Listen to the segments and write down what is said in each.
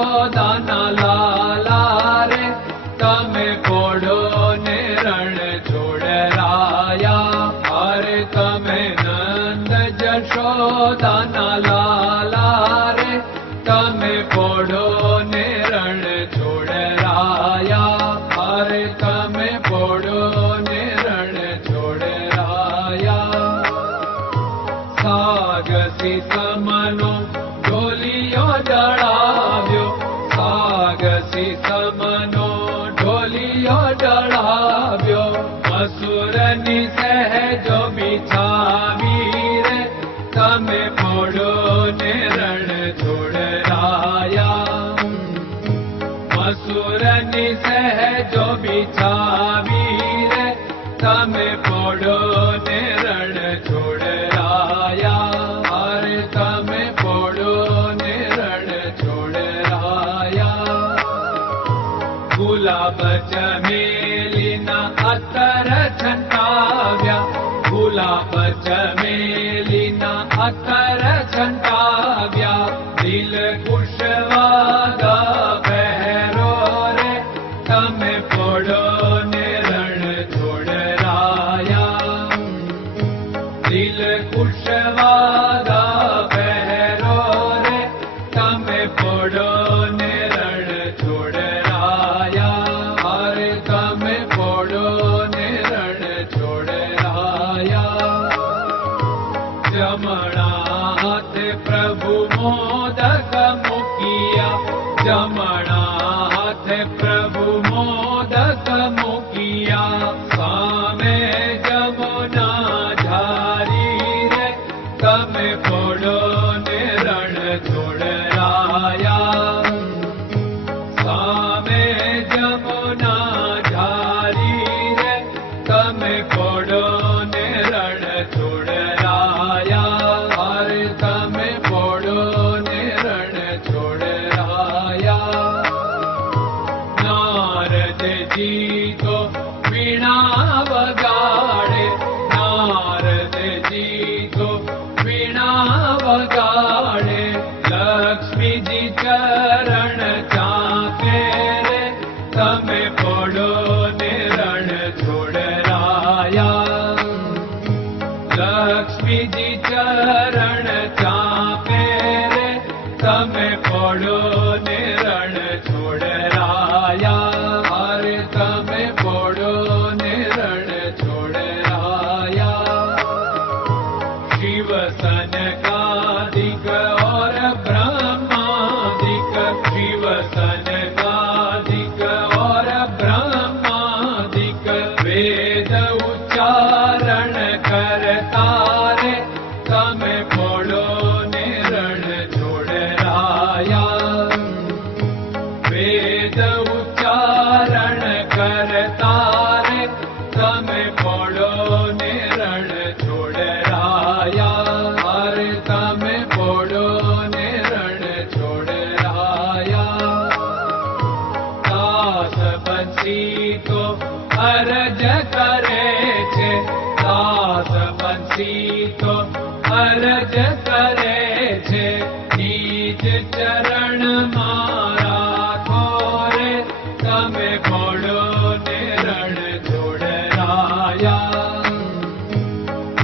જશોદાના લાલા રે તમે પોડો ને રણ છોડરાયા. અરે તમે નંદ જશોદાના લાલા રે તમે પોડો ને રણ છોડરાયા. અરે તમે પોડો ને રણ છોડરાયા. સાગસી સમનો ઢોલિયો ડળાવ્યો, સાગસી સમનો ઢોલિયો ડળાવ્યો. મસૂરની સહેજો બિછાવી રે તમે પોડો ને રણ છોડરાયા. મસૂરની સહેજો બિછાવી રે તમે પોડો ને રણ છોડરાયા. અરે તમે પોડો ને રણ છોડરાયા. ગુલાબ ચમેલીના અત્તર છંટાવ્યા, ગુલાબ ચમેલીના અત્તર છંટાવ્યા. દિલ કુશવાદા પહેરો રે તમે પોડો ને રણ છોડરાયા. દિલ કુશવાદા પહેરો રે તમે પોડો ને રણ છોડરાયા. અરે તમે પોડો ને રણ છોડરાયા. જમણા હાથે પ્રભુ મોદક મૂકિયા, જમણા હાથે પ્રભુ મોદક મૂકિયા. સામે જમુના ઝારી રે તમે પોડો ને રણ છોડરાયા. સામે જમુના ઝારી રે તમે પોડો ને રણ છોડરાયા. અરે તમે પોડો ને રણ છોડરાયા. નારદજી તો વીણા વગાડે, નારદજી તો વીણા વગાડે. લક્ષ્મીજી ચરણ ચાકે રે તમે પોડો ને રણ છોડરાયા. લક્ષ્મીજી ચરણ ચાપે રે તમે પોડો ને રણ છોડરાયા. અરે તમે પોડો ને રણ છોડરાયા. શિવ સનકાદિક और ब्रह्मादिक, शिव सनकादिक और ब्रह्मादिक. वेद उच्चारण करता रे તમે પોડો ને રણ છોડરાયા. વેદ ઉચ્ચારણ કરતા રે તમે પોડો ને રણ છોડરાયા. અરે તમે પોડો ને રણ છોડરાયા. દાસ બંસી તો અરજ કરે છે, દાસ બંસી તો અરજ કરે છે. નીચ ચરણ મારા ખોરે તમે પોડો ને રણ છોડરાયા.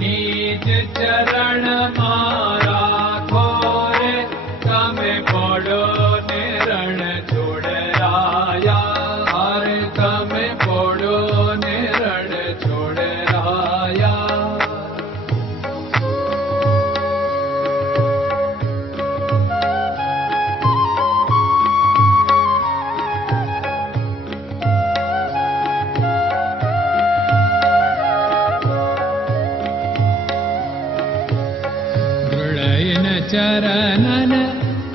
નીચ ચરણ મારા ખોરે તમે પોડો ને રણ છોડરાયા. અરે તમે પોડો ને રણ છોડરાયા. ચરણન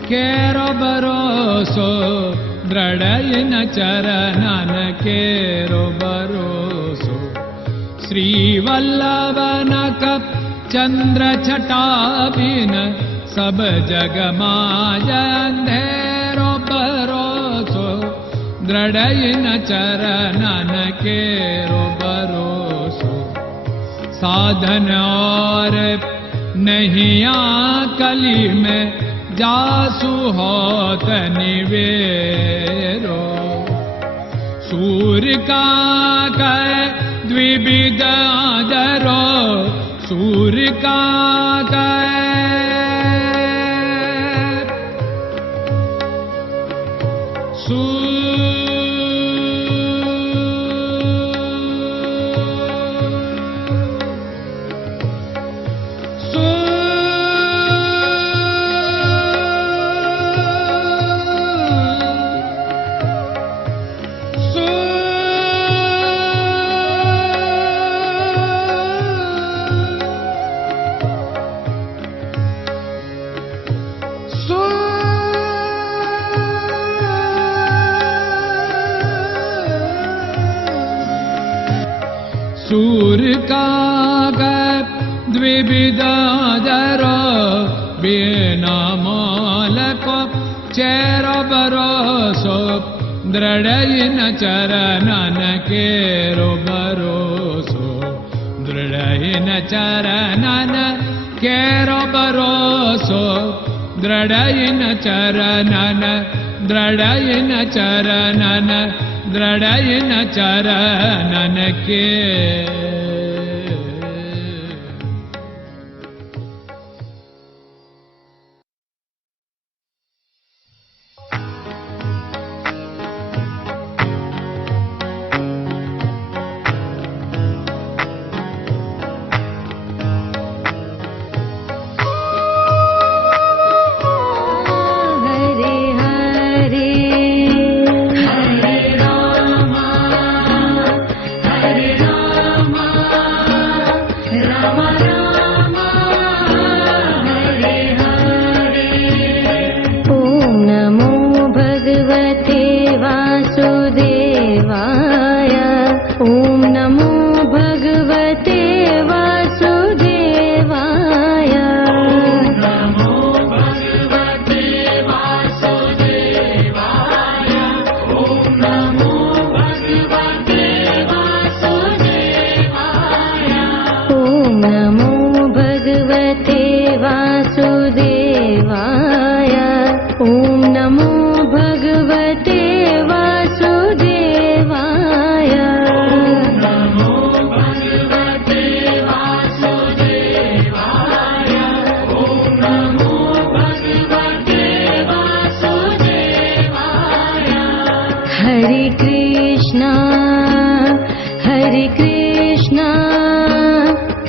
કેરો ભરોસો, દ્રઢયન ચરણન કેરો ભરોસો. શ્રી વલ્લભન કપ ચંદ્ર છટાબિન સબ જગમાં અંધેરો ભરોસો. દ્રઢયન ચરણન કેરો ભરોસો. साधन और नहीं कली में जासु होत निवेरो। सूर्य का कै द्विविध आदरो, सूर्य का सूर्य का द्विविधादरो, बिना मोल को चेर भरोसो, दृढ़ चरणन केरो भरोसो, दृढ़ चरणन केरो भरोसो, दृढ़ चरणन, दृढ़ चरणन, दृढ़ चरणन के।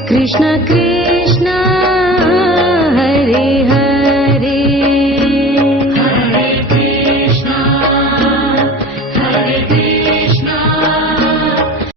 Krishna Krishna